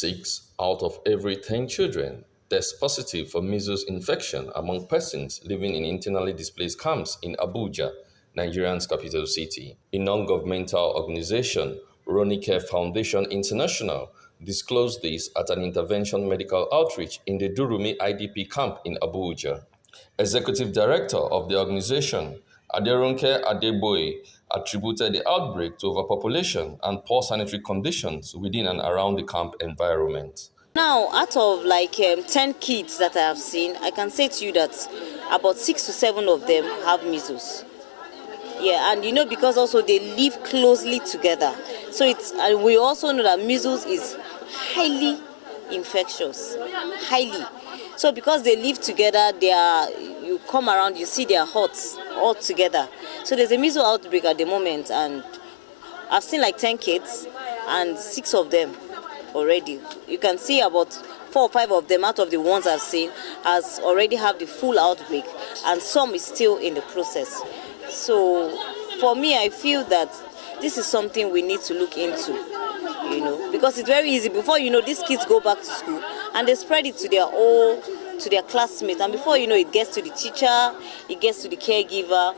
6 out of every 10 children test positive for measles infection among persons living in internally displaced camps in Abuja, Nigeria's capital city. A non-governmental organization, Care Foundation International, disclosed this at an intervention medical outreach in the Durumi IDP camp in Abuja. Executive Director of the organization, Aderonke Adeboye, attributed the outbreak to overpopulation and poor sanitary conditions within and around the camp environment. Now, out of 10 kids that I have seen, I can say to you that about 6 to 7 of them have measles. Yeah, and because also they live closely together. So and we also know that measles is highly infectious, highly. So because they live together, you come around, you see their hots all together. So there's a measles outbreak at the moment, and I've seen 10 kids, and 6 of them already. You can see about 4 or 5 of them out of the ones I've seen has already have the full outbreak, and some is still in the process. So for me, I feel that this is something we need to look into, because it's very easy. Before these kids go back to school and they spread it to their classmates, and before it gets to the teacher, it gets to the caregiver,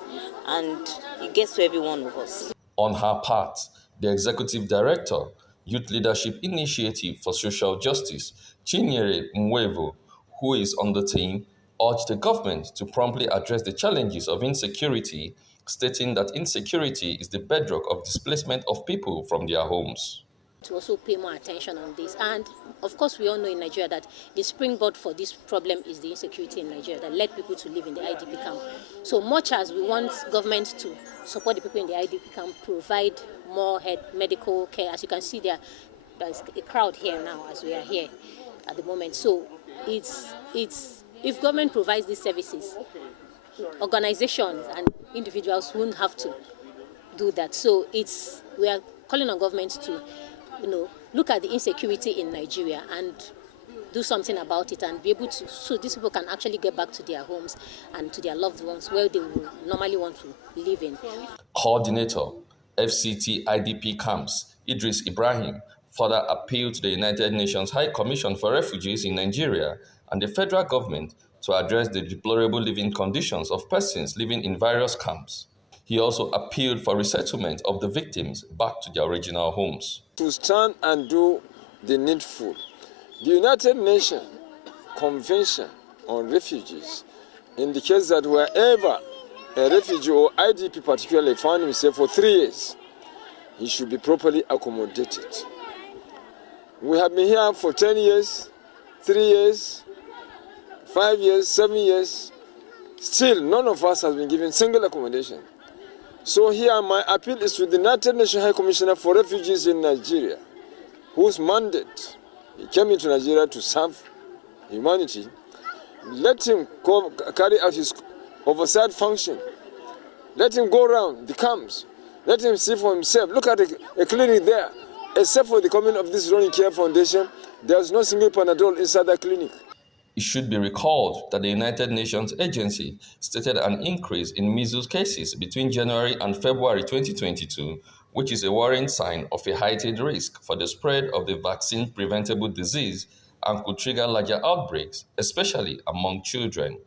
and it gets to every one of us. On her part, the Executive Director, Youth Leadership Initiative for Social Justice, Chinyere Mwevo, who is on the team, urged the government to promptly address the challenges of insecurity, stating that insecurity is the bedrock of displacement of people from their homes. To also pay more attention on this. And of course, we all know in Nigeria that the springboard for this problem is the insecurity in Nigeria that led people to live in the IDP camp. So much as we want government to support the people in the IDP camp, provide more medical care, as you can see there's a crowd here now as we are here at the moment. So it's if government provides these services, organizations and individuals won't have to do that. So we are calling on government to look at the insecurity in Nigeria and do something about it, and be able to, so these people can actually get back to their homes and to their loved ones where they will normally want to live in. Coordinator, FCT IDP camps, Idris Ibrahim, further appealed to the United Nations High Commission for Refugees in Nigeria and the federal government to address the deplorable living conditions of persons living in various camps. He also appealed for resettlement of the victims back to their original homes. To stand and do the needful. The United Nations Convention on Refugees indicates that wherever a refugee or IDP particularly found himself for 3 years, he should be properly accommodated. We have been here for 10 years, 3 years, 5 years, 7 years. Still, none of us has been given single accommodation. So here my appeal is to the United Nations High Commissioner for Refugees in Nigeria, whose mandate he came into Nigeria to serve humanity. Let him carry out his oversight function. Let him go around the camps. Let him see for himself. Look at a clinic there. Except for the coming of this Care Foundation, there's no single Panadol inside that clinic. It should be recalled that the United Nations agency stated an increase in measles cases between January and February 2022, which is a worrying sign of a heightened risk for the spread of the vaccine-preventable disease and could trigger larger outbreaks, especially among children.